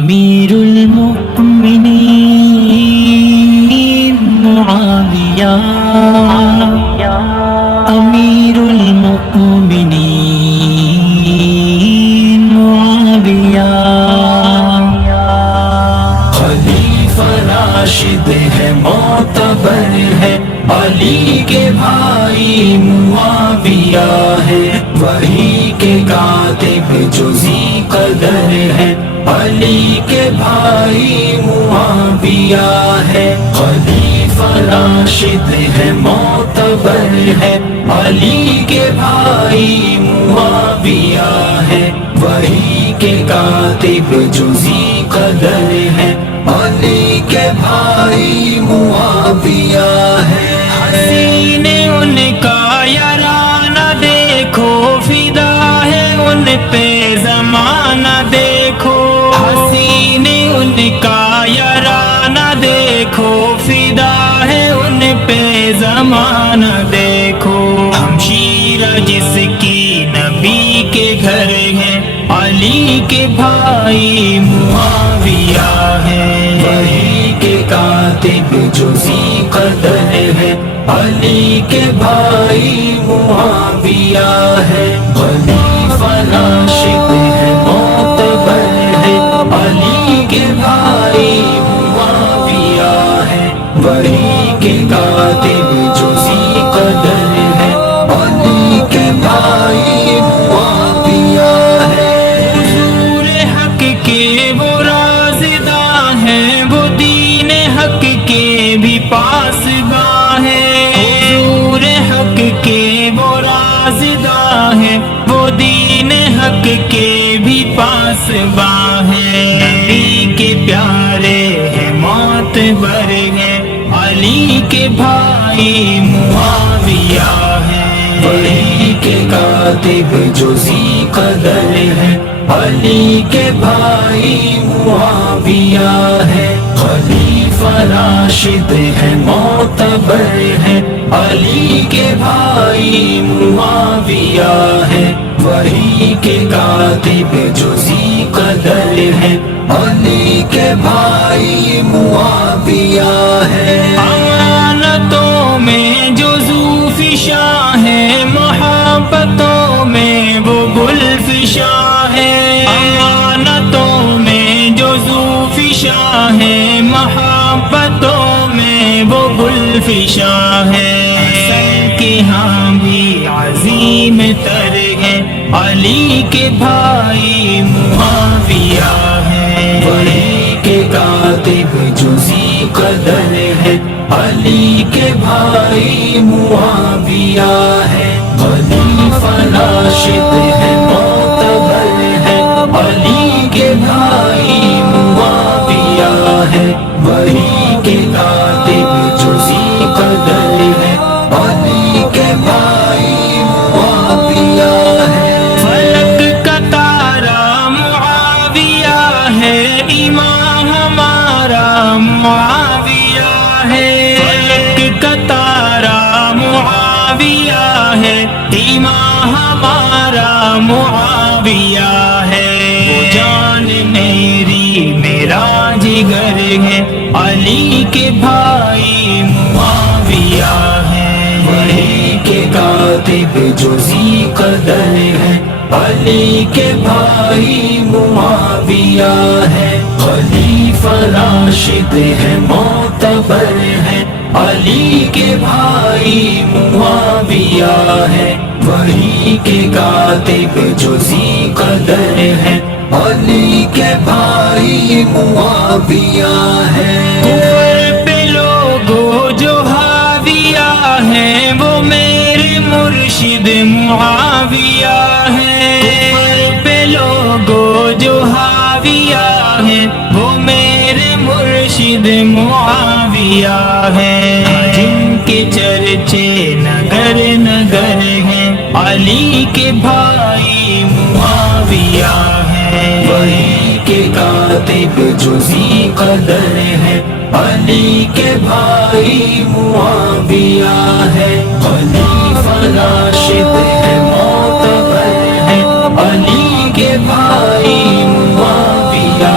امیر المؤمنین معاویہ، امیر المؤمنین معاویہ، خلیفہ راشد ہے معتبر ہے، علی کے بھائی معاویہ ہے، وحی کے کاتب جو ذی قدر ہے، علی کے بھائی معاویہ ہے، خلیفہ راشد ہے معتبر ہے، علی کے بھائی معاویہ ہے، وحی کے کاتب جو ذی قدر ہے، علی کے بھائی معاویہ ہے۔ حسین ان کا یارانہ دیکھو، فدا ہے ان پہ زمانہ دیکھو، حسین ان کا یارانہ دیکھو، فدا ہے ان پہ زمانہ دیکھو، ہمشیرہ جس کی نبی کے گھر ہے، علی کے بھائی معاویہ ہے، وحی کے کاتب جو ذی قدر ہے، علی کے بھائی معاویہ ہے، خلیفہ راشد ہے معتبر ہے، علی کے بھائی معاویہ ہے، وحی کے کاتب جو ذی قدر ہے، علی کے بھائی معاویہ ہے۔ حضور حق کے وہ رازداں ہیں، وہ دین حق کے بھی پاسباں ہیں، حضور حق کے وہ رازداں ہیں، وہ دین حق کے بھی پاسباں ہیں، نبی کے پیارے ہیں معتبر ہیں، علی کے بھائی معاویہ ہے، وحی کے کاتب جو ذی قدر ہے، علی کے بھائی معاویہ ہے، خلیفہ راشد ہے معتبر ہے، علی کے بھائی معاویہ ہے، وحی کے کاتب جو ذی قدر ہے، علی کے بھائی معاویہ ہے۔ امانتوں میں جو ذو فشاں ہے، محبتوں میں وہ گلفشاں ہے، امانتوں میں جو ذو فشاں ہے، محبتوں میں وہ گلفشاں ہے، حسن کے ہاں بھی عظیم تر ہے، علی کے بھائی معاویہ ہے، وحی کے کاتب جو ذی قدر ہے، علی کے بھائی معاویہ ہے، خلیفہ راشد ہے معتبر ہے، علی کے بھائی معاویہ ہے، وحی کے کاتب جو ذی قدر ہے، علی کے بھائی معاویہ ہے۔ فلک کا تارا معاویہ ہے، امام ہمارا معاویہ ہے، فلک کا تارا معاویہ ہے، امام ہمارا معاویہ ہے، وہ جان میری میرا جگر ہے، علی کے بھائی معاویہ ہے، وحی کے کاتب جو ذی قدر ہے، علی کے بھائی معاویہ ہے، خلیفہ راشد ہے معتبر ہے، علی کے بھائی معاویہ ہے، وحی کے کاتب جو ذی قدر ہے، علی کے بھائی معاویہ ہے۔ کفر پہ لوگوں جو حاویہ ہیں، وہ میرے مرشد معاویہ ہیں، کفر پہ لوگوں جو حاویہ ہیں، وہ میرے مرشد معاویہ ہیں، جن کے چرچے نگر نگر ہیں، علی کے بھائی معاویہ ہیں، وحی کے کاتب جو ذی قدر ہے، علی کے بھائی معاویہ ہے، خلیفہ راشد ہے معتبر ہے، علی کے بھائی معاویہ